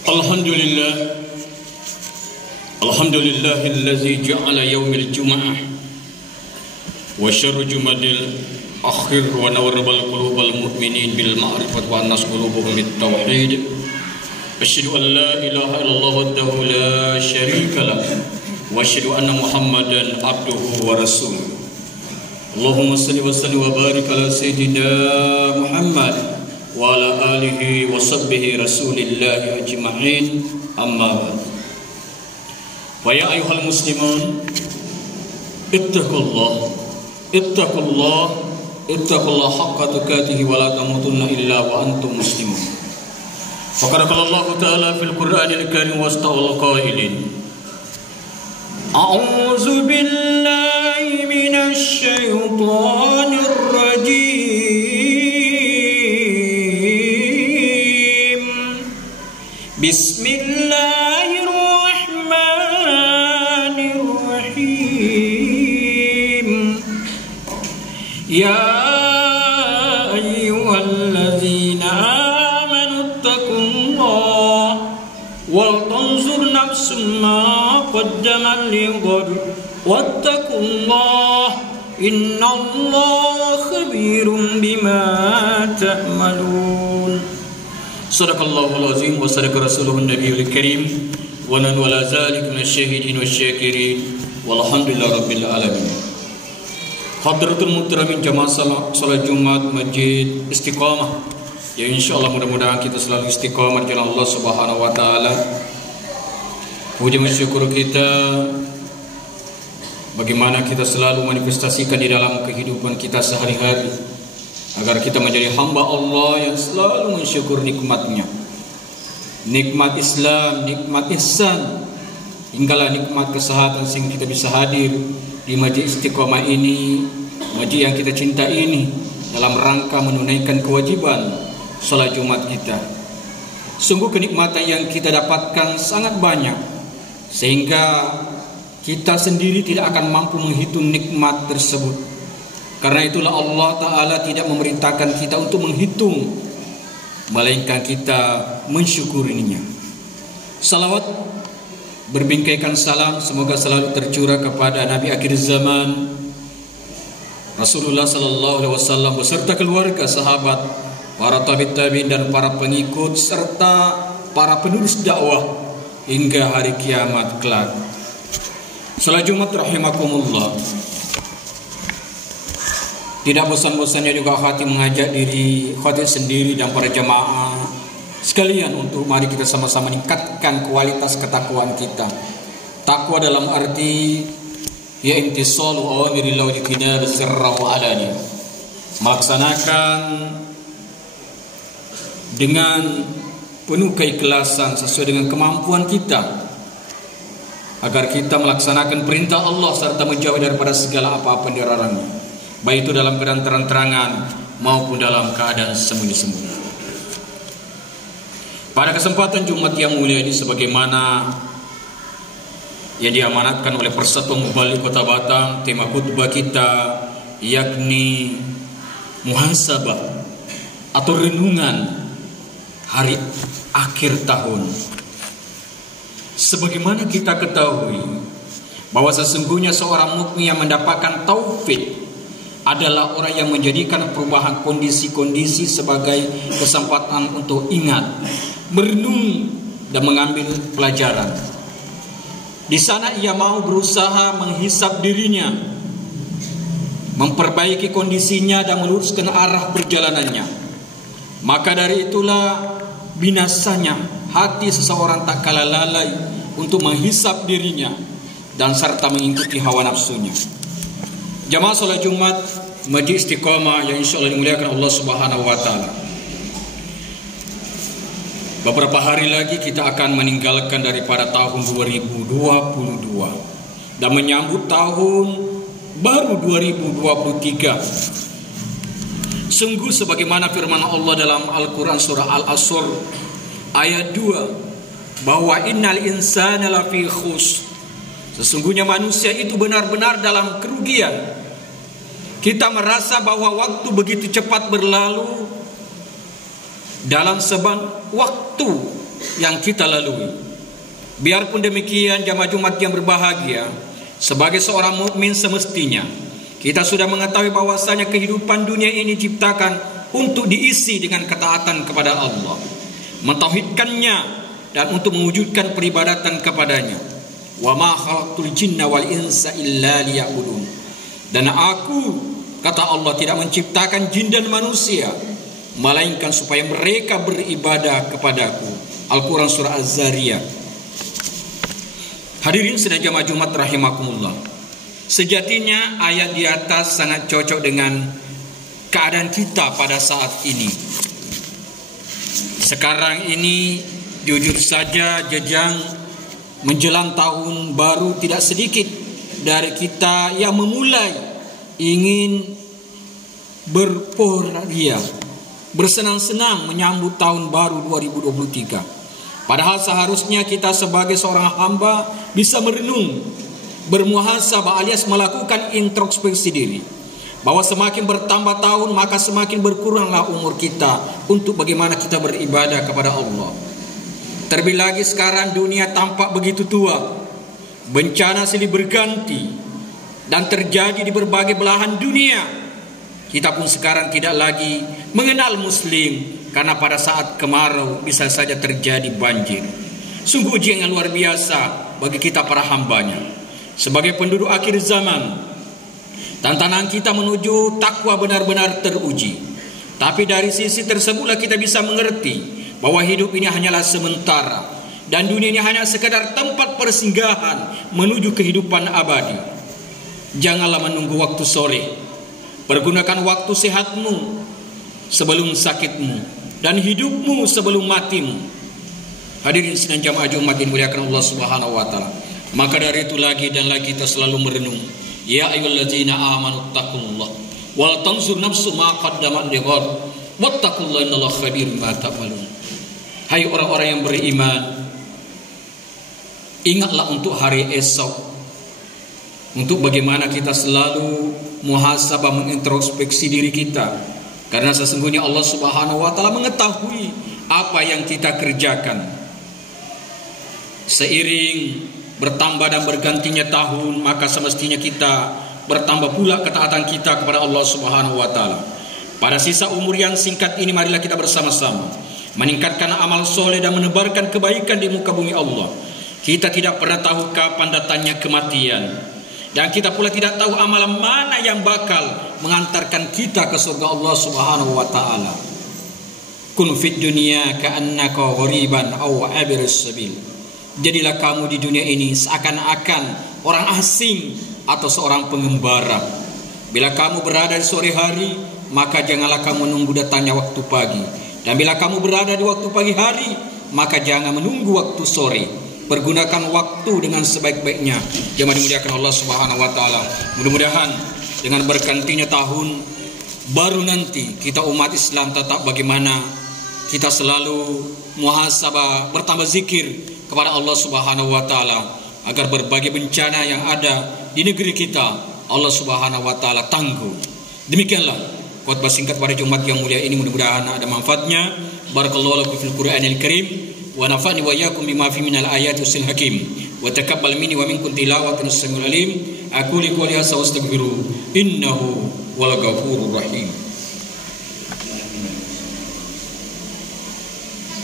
Alhamdulillah, Alhamdulillahilladzi ja'ala yaumil jum'ah wa syarru jumadil akhir wa nawwarbal qulubal mu'minin bil ma'rifat wa annas qulubuhum bit tauhid. Asyhadu an la ilaha illallah wahdahu la syarika lah wa asyhadu anna Muhammadan abduhu wa rasuluh. Allahumma shalli wa sallim wa barik ala sayyidina Muhammad wa ala alihi wa sahbihi rasulillahi ajma'in, amma ba'd. Wa ya ayyuhal muslimun, ittaqullah haqqa tuqatih wa la tamutunna illa wa antum muslimun. Faqala Allah ta'ala fil Qur'anil Karim wasta'al qailin a'udzu billahi minasy syaithanir rajim. Bismillahirrahmanirrahim. Ya ayyuhalladzina amanu taqullaha wal tanzur nafsum ma qaddamat lighad wattaqullaha innallaha khabirum bima ta'malun. Sadaqallahul azim wa sadaqa rasuluhun nabiyul karim wa nahnu ala dzalika minasyahidin wasyakirin walhamdulillahi rabbil alamin. Hadratul muhtaramin jamaah salat Jumat Masjid Istiqamah, ya insyaallah mudah-mudahan kita selalu istiqamah di jalan Allah Subhanahu wa taala. Puji syukur kita bagaimana kita selalu manifestasikan di dalam kehidupan kita sehari-hari agar kita menjadi hamba Allah yang selalu mensyukur nikmatnya, nikmat Islam, nikmat ihsan, hinggalah nikmat kesehatan sehingga kita bisa hadir di Masjid Istiqamah ini, masjid yang kita cinta ini, dalam rangka menunaikan kewajiban salat Jumat kita. Sungguh kenikmatan yang kita dapatkan sangat banyak, sehingga kita sendiri tidak akan mampu menghitung nikmat tersebut. Karena itulah Allah Ta'ala tidak memerintahkan kita untuk menghitung, melainkan kita mensyukurinya. Salawat berbingkaikan salam semoga selalu tercurah kepada Nabi akhir zaman Rasulullah sallallahu alaihi wasallam beserta keluarga, sahabat, para tabi'in dan para pengikut serta para penerus dakwah hingga hari kiamat kelak. Salat Jumat rahimakumullah. Tidak bosan-bosannya juga khatib mengajak diri khatib sendiri dan para jamaah sekalian untuk mari kita sama-sama meningkatkan kualitas ketakwaan kita. Takwa dalam arti ya imtisalu awamirillah wa ijtinab sirra wa alani. Melaksanakan dengan penuh keikhlasan sesuai dengan kemampuan kita, agar kita melaksanakan perintah Allah serta menjauh daripada segala apa-apa yang dilarangnya, baik itu dalam keadaan terang-terangan maupun dalam keadaan sembunyi-sembunyi. Pada kesempatan Jumat yang mulia ini, sebagaimana yang diamanatkan oleh Persatuan Mubalik Kota Batang, tema khutbah kita yakni muhasabah atau renungan hari akhir tahun. Sebagaimana kita ketahui bahwa sesungguhnya seorang mukmin yang mendapatkan taufik adalah orang yang menjadikan perubahan kondisi-kondisi sebagai kesempatan untuk ingat, merenung dan mengambil pelajaran. Di sana ia mau berusaha menghisap dirinya, memperbaiki kondisinya dan meluruskan arah perjalanannya. Maka dari itulah binasanya hati seseorang tak kalah lalai untuk menghisap dirinya dan serta mengikuti hawa nafsunya. Jamaah salat Jumat Masjid Istiqamah yang insyaallah dimuliakan Allah Subhanahu wa taala. Beberapa hari lagi kita akan meninggalkan daripada tahun 2022 dan menyambut tahun baru 2023. Sungguh sebagaimana firman Allah dalam Al-Quran surah Al-Asr ayat 2, bahwa innal insana lafi khusr, sesungguhnya manusia itu benar-benar dalam kerugian. Kita merasa bahwa waktu begitu cepat berlalu. Dalam seban waktu yang kita lalui. Biarpun demikian, jamaah Jumat yang berbahagia, sebagai seorang mukmin semestinya kita sudah mengetahui bahwasanya kehidupan dunia ini diciptakan untuk diisi dengan ketaatan kepada Allah, mentauhidkannya, dan untuk mewujudkan peribadatan kepadanya. Wa ma khalaqtul jinna wal insa illa liya'budun. Dan aku, kata Allah, tidak menciptakan jin dan manusia melainkan supaya mereka beribadah kepadaku. Al-Quran surah Az-Zariyat. Hadirin sedang jamaah Jumat rahimakumullah, sejatinya ayat di atas sangat cocok dengan keadaan kita pada saat ini. Sekarang ini jujur saja jejang menjelang tahun baru, tidak sedikit dari kita yang memulai ingin berporia, bersenang-senang menyambut tahun baru 2023. Padahal seharusnya kita sebagai seorang hamba bisa merenung, bermuhasabah alias melakukan introspeksi diri, bahwa semakin bertambah tahun maka semakin berkuranglah umur kita untuk bagaimana kita beribadah kepada Allah. Terlebih lagi sekarang dunia tampak begitu tua, bencana silih berganti dan terjadi di berbagai belahan dunia. Kita pun sekarang tidak lagi mengenal muslim, karena pada saat kemarau bisa saja terjadi banjir. Sungguh ujian yang luar biasa bagi kita para hambanya. Sebagai penduduk akhir zaman, tantangan kita menuju takwa benar-benar teruji. Tapi dari sisi tersebutlah kita bisa mengerti bahwa hidup ini hanyalah sementara, dan dunia ini hanya sekedar tempat persinggahan menuju kehidupan abadi. Janganlah menunggu waktu sore. Pergunakan waktu sehatmu sebelum sakitmu, dan hidupmu sebelum matimu. Hadirin sedang jamaah Jumat yang dimuliakan Allah Subhanahu wa taala. Maka dari itu lagi dan lagi kita selalu merenung. Ya ayyuhallazina amanu taqullah wal tanzur nafsu ma qaddamat lighad wattaqullaha innallaha khabirum bima ta'malun. Hai orang-orang yang beriman, ingatlah untuk hari esok, untuk bagaimana kita selalu muhasabah, mengintrospeksi diri kita, karena sesungguhnya Allah Subhanahu wa taala mengetahui apa yang kita kerjakan. Seiring bertambah dan bergantinya tahun, maka semestinya kita bertambah pula ketaatan kita kepada Allah Subhanahu wa taala. Pada sisa umur yang singkat ini, marilah kita bersama-sama meningkatkan amal soleh dan menebarkan kebaikan di muka bumi Allah. Kita tidak pernah tahu kapan datangnya kematian, dan kita pula tidak tahu amalan mana yang bakal mengantarkan kita ke surga Allah Subhanahu wa taala. Kun fid dunya ka'annaka ghariban aw abiris sabil. Jadilah kamu di dunia ini seakan-akan orang asing atau seorang pengembara. Bila kamu berada di sore hari, maka janganlah kamu menunggu datangnya waktu pagi. Dan bila kamu berada di waktu pagi hari, maka jangan menunggu waktu sore. Pergunakan waktu dengan sebaik-baiknya. Jemaah dimuliakan Allah Subhanahu wa taala. Mudah-mudahan dengan bergantinya tahun baru nanti, kita umat Islam tetap bagaimana kita selalu muhasabah, bertambah zikir kepada Allah Subhanahu wa taala, agar berbagai bencana yang ada di negeri kita Allah Subhanahu wa taala tangguh. Demikianlah khotbah singkat pada Jumat yang mulia ini, mudah-mudahan ada manfaatnya. Barakallahu lakum fil Qur'anil Karim wa nafa'ni wa iyyakum bima fi minal ayati wasil hakim wa taqabbal minni wa minkum tilawatan as-sami'ul alim. Aku li qouli hadza wastaghfiru innahu wal ghafurur rahim.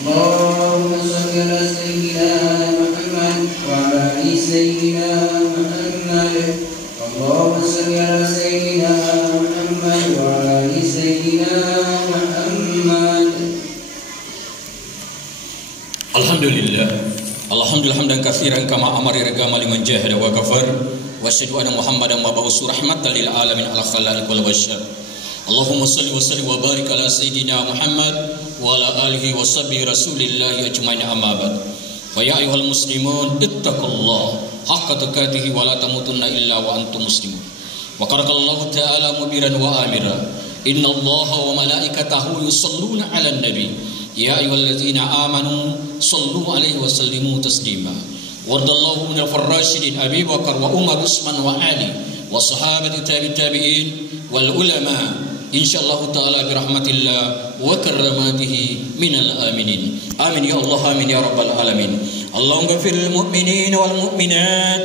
Allahumma shalli ala sayyidina Muhammad wa ala ali sayyidina Muhammad. Allahumma shalli ala sayyidina Muhammad wa ala ali sayyidina Muhammad. Alhamdulillah, alhamdulillah hamdan katsiran kama amara irgama liman jahada wa kafar wa asyhadu anna Muhammadan mab'uus rahmatan lil alamin ala khalaiq wal bashar. Allahumma salli wa sallim wa barik ala sayyidina Muhammad wa ala alihi wa sahbihi rasulillah ajmain, amma ba'd. Fa ya ayyuhal muslimun ittaqullaha haqqa tuqatih wa la tamutunna illa wa antum muslimun. Wa qala Allah ta'ala mubiran wa amira, innallaha wa malaikatahu yusalluna 'alan nabi ya ayyuhalladzina amanu sallu 'alaihi wa sallimu taslima. Wardallahu minal farrasyidin Abi Bakar wa Umar Utsman wa Ali wa sahabati tabi'in wal ulama insyaallah taala bi rahmatillah وكراماته من الآمنين آمين يا الله آمين يا رب العالمين اللهم اغفر للمؤمنين والمؤمنات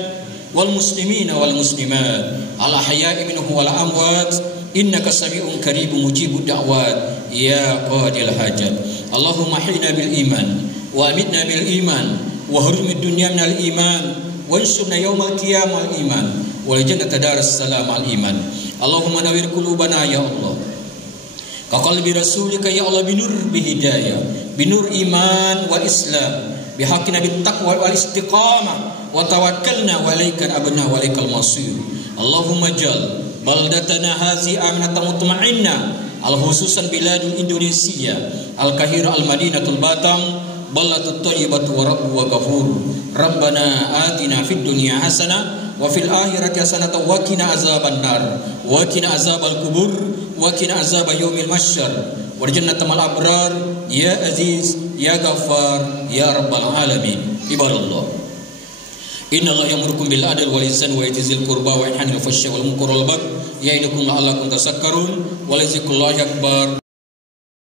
والمسلمين والمسلمات الأحياء منهم والأموات إنك سميع قريب مجيب الدعوات يا قاضي الحاجات اللهم احينا بالإيمان وأمتنا بالإيمان وحرم الدنيا من الإيمان وانصرنا يوم القيامة الإيمان والجنة دار السلام الإيمان اللهم نور قلوبنا يا الله كقلب رسولك يا الله بنور بهداية بنور إيمان وإسلام بحقنا بالتقوى والاستقامة وتوكلنا وإليك أبنا وإليك المصير اللهم اجعل بلدتنا هذه آمنة مطمئنة خصوصا بلاد إندونيسيا القاهرة المدينة الباتم بلدة الطيبة ورب وغفور ربنا آتنا في الدنيا حسنة وفي الآخرة حسنة وقنا عذاب النار وقنا عذاب القبور وقنا عذاب يوم المحشر والجنة مع الأبرار يا عزيز يا غفار يا رب العالمين عباد الله إن الله يأمركم بالعدل والإحسان وإيتاء ذي القربى وينهى عن الفحشاء والمنكر والبغي يعظكم لعلكم تذكرون ولذكر الله أكبر